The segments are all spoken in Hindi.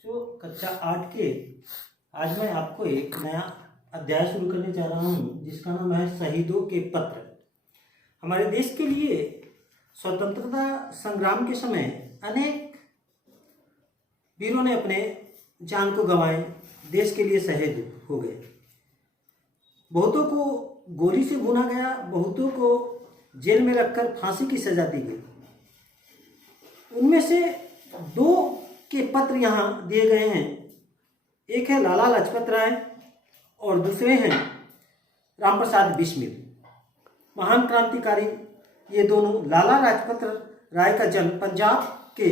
बच्चों, कक्षा 8 के आज मैं आपको एक नया अध्याय शुरू करने जा रहा हूँ जिसका नाम है शहीदों के पत्र। हमारे देश के लिए स्वतंत्रता संग्राम के समय अनेक वीरों ने अपने जान को गंवाए, देश के लिए शहीद हो गए। बहुतों को गोली से भूना गया, बहुतों को जेल में रखकर फांसी की सजा दी गई। उनमें से दो के पत्र यहाँ दिए गए हैं। एक है लाला लाजपत राय और दूसरे हैं रामप्रसाद बिस्मिल, महान क्रांतिकारी। ये दोनों, लाला लाजपत राय का जन्म पंजाब के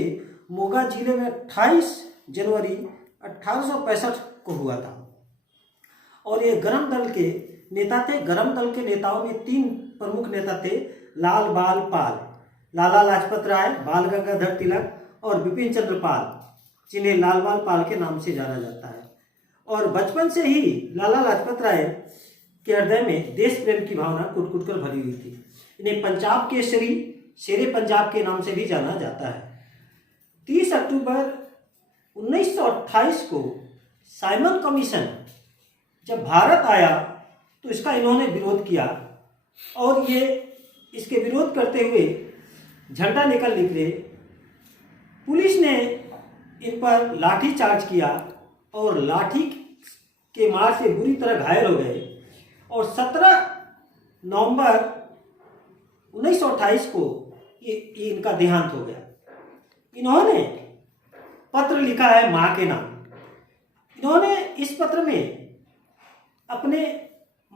मोगा जिले में 28 जनवरी 1865 को हुआ था और ये गरम दल के नेता थे। गरम दल के नेताओं में 3 प्रमुख नेता थे, लाल बाल पाल, लाला लाजपत राय, बाल गंगाधर तिलक और बिपिन चंद्र पाल, जिन्हें लाल बाल पाल के नाम से जाना जाता है। और बचपन से ही लाला लाजपत राय के हृदय में देश प्रेम की भावना कुट-कुट कर भरी हुई थी। इन्हें पंजाब केसरी, शेरे पंजाब के नाम से भी जाना जाता है। 30 अक्टूबर 1928 को साइमन कमीशन जब भारत आया तो इसका इन्होंने विरोध किया और ये इसके विरोध करते हुए झंडा लेकर निकले। पुलिस ने इन पर लाठी चार्ज किया और लाठी के मार से बुरी तरह घायल हो गए और 17 नवंबर 1928 को ये इनका देहांत हो गया। इन्होंने पत्र लिखा है माँ के नाम। इन्होंने इस पत्र में अपने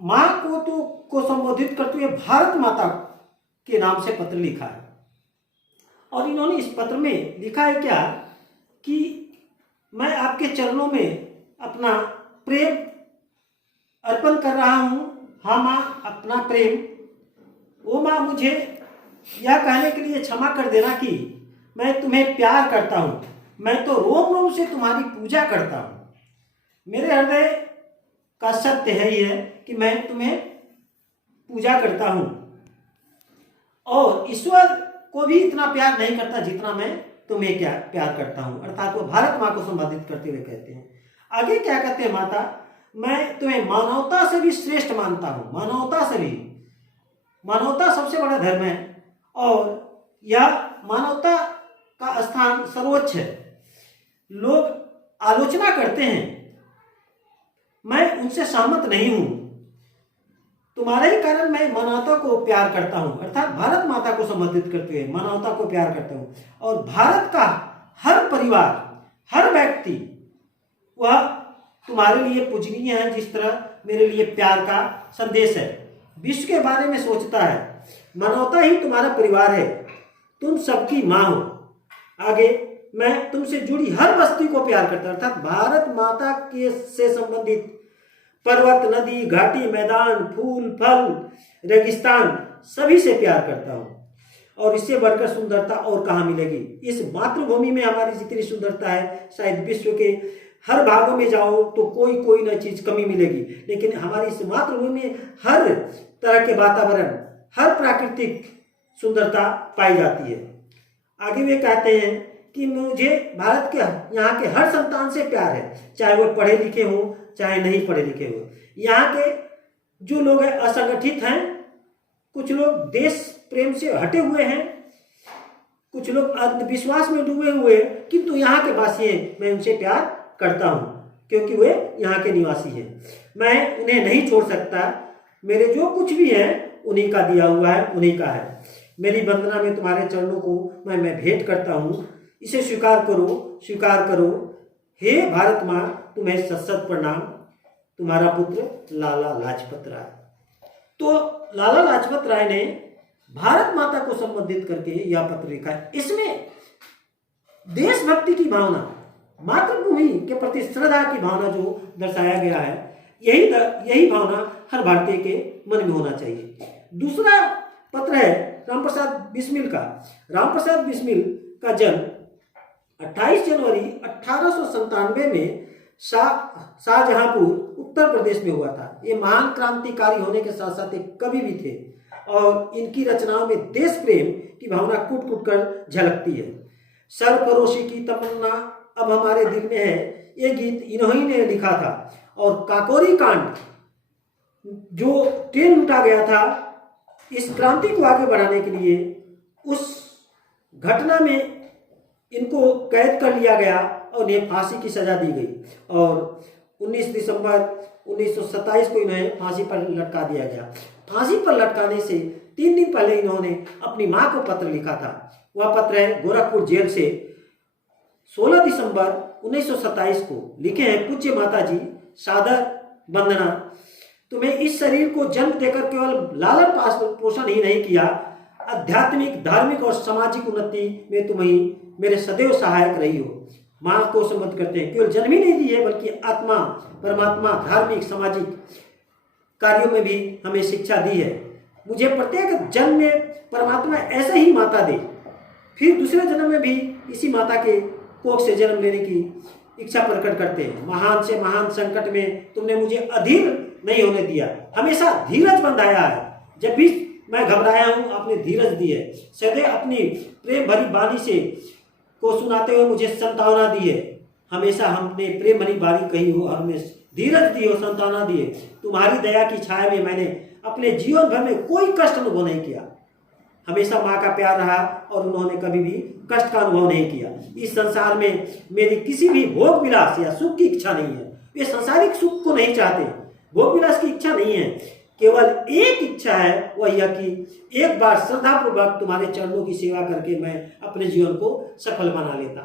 माँ को संबोधित करते हुए भारत माता के नाम से पत्र लिखा है। और इन्होंने इस पत्र में लिखा है क्या कि मैं आपके चरणों में अपना प्रेम अर्पण कर रहा हूँ। हाँ माँ, अपना प्रेम। ओ माँ, मुझे यह कहने के लिए क्षमा कर देना कि मैं तुम्हें प्यार करता हूँ। मैं तो रोम रोम से तुम्हारी पूजा करता हूँ। मेरे हृदय का सत्य है ये कि मैं तुम्हें पूजा करता हूँ और ईश्वर को भी इतना प्यार नहीं करता जितना मैं तुम्हें क्या प्यार करता हूँ। अर्थात वो भारत माँ को संबोधित करते हुए कहते हैं। आगे क्या कहते हैं, माता, मैं तुम्हें मानवता से भी श्रेष्ठ मानता हूँ। मानवता से भी, मानवता सबसे बड़ा धर्म है और यह मानवता का स्थान सर्वोच्च है। लोग आलोचना करते हैं, मैं उनसे सहमत नहीं हूँ। तुम्हारे ही कारण मैं मानवता को प्यार करता हूँ। अर्थात भारत माता को संबोधित करते हुए मानवता को प्यार करता हूँ और भारत का हर परिवार, हर व्यक्ति वह तुम्हारे लिए पूजनीय है जिस तरह मेरे लिए प्यार का संदेश है। विश्व के बारे में सोचता है। मानवता ही तुम्हारा परिवार है। तुम सबकी माँ हो। आगे, मैं तुमसे जुड़ी हर वस्तु को प्यार करता हूँ। अर्थात भारत माता के से संबंधित पर्वत, नदी, घाटी, मैदान, फूल, फल, रेगिस्तान सभी से प्यार करता हूँ। और इससे बढ़कर सुंदरता और कहाँ मिलेगी। इस मातृभूमि में हमारी जितनी सुंदरता है, शायद विश्व के हर भागों में जाओ तो कोई ना चीज कमी मिलेगी, लेकिन हमारी इस मातृभूमि में हर तरह के वातावरण, हर प्राकृतिक सुंदरता पाई जाती है। आगे वे कहते हैं कि मुझे भारत के यहाँ के हर संतान से प्यार है, चाहे वो पढ़े लिखे हो चाहे नहीं पढ़े लिखे हो। यहाँ के जो लोग हैं असंगठित हैं, कुछ लोग देश प्रेम से हटे हुए हैं, कुछ लोग अंधविश्वास में डूबे हुए हैं, किंतु यहाँ के वासी हैं, मैं उनसे प्यार करता हूँ क्योंकि वे यहाँ के निवासी हैं। मैं उन्हें नहीं छोड़ सकता। मेरे जो कुछ भी है उन्हीं का दिया हुआ है, उन्हीं का है। मेरी वंदना में तुम्हारे चरणों को मैं भेंट करता हूँ। इसे स्वीकार करो, स्वीकार करो। हे भारत माँ, तुम्हें सत प्रणाम। तुम्हारा पुत्र लाला लाजपत राय। तो लाला लाजपत राय ने भारत माता को संबोधित करके यह पत्र लिखा है। इसमें देशभक्ति की भावना, मातृभूमि के प्रति श्रद्धा की भावना जो दर्शाया गया है, यही भावना हर भारतीय के मन में होना चाहिए। दूसरा पत्र है रामप्रसाद बिस्मिल का। रामप्रसाद बिस्मिल का जन्म 28 जनवरी 1897 में शाहजहांपुर, उत्तर प्रदेश में हुआ था। ये महान क्रांतिकारी होने के साथ साथ एक कवि भी थे और इनकी रचनाओं में देश प्रेम की भावना कूट कूट कर झलकती है। सरफरोशी की तमन्ना अब हमारे दिल में है, ये गीत इन्हीं ने लिखा था। और काकोरी कांड, जो ट्रेन लूटा गया था, इस क्रांति को आगे बढ़ाने के लिए उस घटना में इनको कैद कर लिया गया और इन्हें फांसी की सजा दी गई। और 19 दिसंबर 1927 को इन्हें फांसी पर लटका दिया गया। फांसी पर लटकाने से 3 दिन पहले इन्होंने अपनी मां को पत्र लिखा था। वह पत्र है गोरखपुर जेल से 16 दिसंबर 1927 को। लिखे हैं, पूज्य माता जी, सादर वंदना। तुम्हें इस शरीर को जन्म देकर केवल लालन पोषण ही नहीं किया, आध्यात्मिक, धार्मिक और सामाजिक उन्नति में तुम ही मेरे सदैव सहायक रही हो। मां को संबोधित करते हैं, केवल जन्म ही नहीं दी है बल्कि आत्मा, परमात्मा, धार्मिक, सामाजिक कार्यों में भी हमें शिक्षा दी है। मुझे प्रत्येक जन्म में परमात्मा ऐसे ही माता दे, फिर दूसरे जन्म में भी इसी माता के कोख से जन्म लेने की इच्छा प्रकट करते हैं। महान से महान संकट में तुमने मुझे अधीर नहीं होने दिया, हमेशा धीरज बंधाया है। जब भी मैं घबराया हूं, आपने धीरज दी है। सदैव अपनी प्रेम भरी वाणी से को सुनाते हुए मुझे सांत्वना दी है। हमेशा हमने प्रेम भरी वाणी कही हो, हमने धीरज दी हो, सांत्वना दी है। तुम्हारी दया की छाया में मैंने अपने जीवन भर में कोई कष्ट अनुभव नहीं किया। हमेशा माँ का प्यार रहा और उन्होंने कभी भी कष्ट का अनुभव नहीं किया। इस संसार में मेरी किसी भी भोग विलास या सुख की इच्छा नहीं है। वे सांसारिक सुख को नहीं चाहते, भोग विलास की इच्छा नहीं है। केवल एक इच्छा है, वह यह कि एक बार श्रद्धापूर्वक तुम्हारे चरणों की सेवा करके मैं अपने जीवन को सफल बना लेता।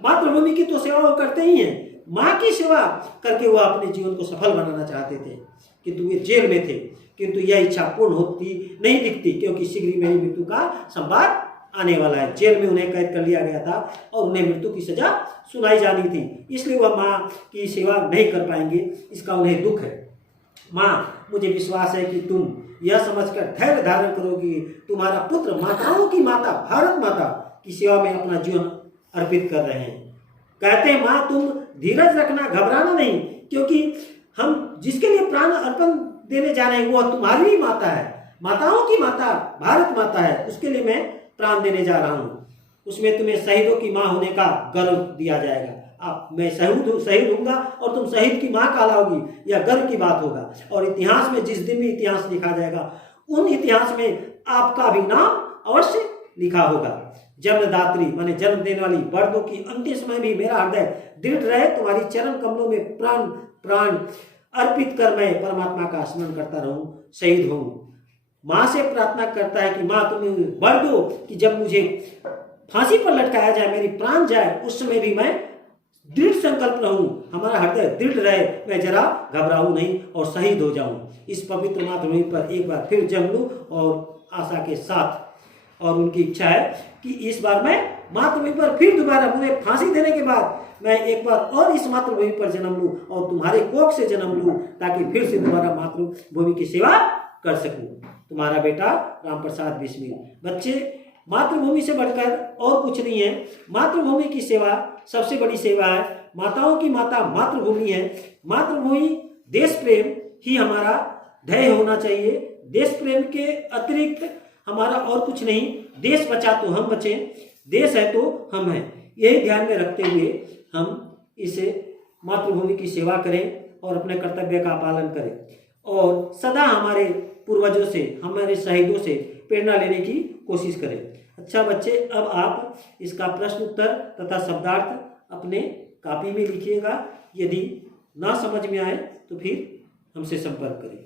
मातृभूमि की तो सेवा वो करते ही हैं, माँ की सेवा करके वह अपने जीवन को सफल बनाना चाहते थे। किंतु वे जेल में थे, किंतु यह इच्छा पूर्ण होती नहीं दिखती, क्योंकि शीघ्र ही मेरी मृत्यु का संवाद आने वाला है। जेल में उन्हें कैद कर लिया गया था और उन्हें मृत्यु की सजा सुनाई जानी थी, इसलिए वह माँ की सेवा नहीं कर पाएंगे, इसका उन्हें दुख है। माँ, मुझे विश्वास है कि तुम यह समझकर धैर्य धारण करोगी, तुम्हारा पुत्र माताओं की माता, भारत माता की सेवा में अपना जीवन अर्पित कर रहे हैं। कहते हैं, माँ तुम धीरज रखना, घबराना नहीं, क्योंकि हम जिसके लिए प्राण अर्पण देने जा रहे हैं वह तुम्हारी ही माता है, माताओं की माता, भारत माता है, उसके लिए मैं प्राण देने जा रहा हूँ। उसमें तुम्हें शहीदों की माँ होने का गर्व दिया जाएगा। मैं शहीद होऊंगा और तुम शहीद की माँ कहलाओगी, यह गर्व की बात होगा। और इतिहास में जिस दिन भी इतिहास लिखा जाएगा, उन इतिहास में आपका भी नाम अवश्य लिखा होगा। जन्मदात्री माने जन्म देने वाली वर्दों की अंतिम समय भी मेरा हृदय दृढ़ रहे, तुम्हारी चरण कमलों में प्राण अर्पित कर मैं परमात्मा का स्मरण करता रहूं, शहीद हूं। माँ से प्रार्थना करता है कि माँ तुम्हें वर दो कि जब मुझे फांसी पर लटकाया जाए, मेरी प्राण जाए, उस समय भी मैं दृढ़ संकल्प रहूं, हमारा हृदय दृढ़ रहे, मैं जरा घबराऊं नहीं और शहीद हो जाऊं। इस पवित्र मातृभूमि पर एक बार फिर जन्म लूं और आशा के साथ। और उनकी इच्छा है कि इस बार मैं मातृभूमि पर फिर दोबारा, मुझे फांसी देने के बाद मैं एक बार और इस मातृभूमि पर जन्म लूं और तुम्हारे कोख से जन्म लूं, ताकि फिर से दोबारा मातृभूमि की सेवा कर सकूं। तुम्हारा बेटा राम प्रसाद बिस्मिल। बच्चे, मातृभूमि से बढ़कर और कुछ नहीं है। मातृभूमि की सेवा सबसे बड़ी सेवा है। माताओं की माता मातृभूमि है। मातृभूमि, देश प्रेम ही हमारा ध्येय होना चाहिए। देश प्रेम के अतिरिक्त हमारा और कुछ नहीं। देश बचा तो हम बचे, देश है तो हम हैं। यही ध्यान में रखते हुए हम इसे मातृभूमि की सेवा करें और अपने कर्तव्य का पालन करें और सदा हमारे पूर्वजों से, हमारे शहीदों से प्रेरणा लेने की कोशिश करें। अच्छा बच्चे, अब आप इसका प्रश्न उत्तर तथा शब्दार्थ अपने कॉपी में लिखिएगा। यदि ना समझ में आए तो फिर हमसे संपर्क करें।